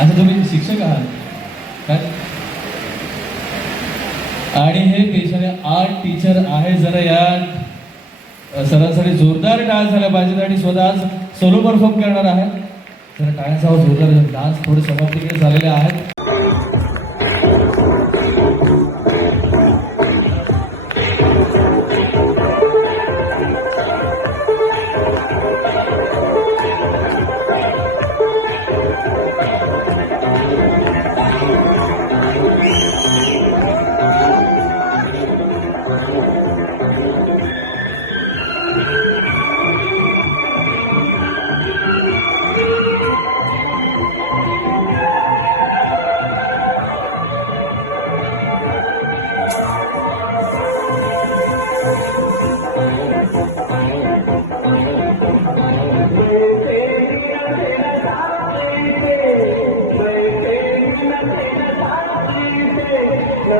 आता तुम्ही शिक्षक आहात. काय? आणि हे पेशाने आर्ट टीचर आहे जरा या सरासरी जोरदार डान्स झाला पाहिजे आणि स्वतः आज सोलो परफॉर्म करणार आहे. जरा टाळ्यांचा आवाज जोरदार डान्स थोडे समाप्तीकडे झालेले आहेत.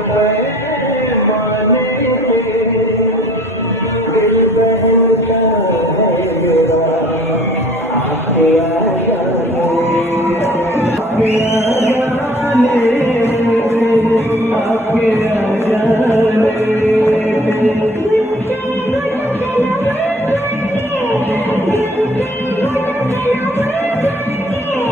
जय you. can't go to the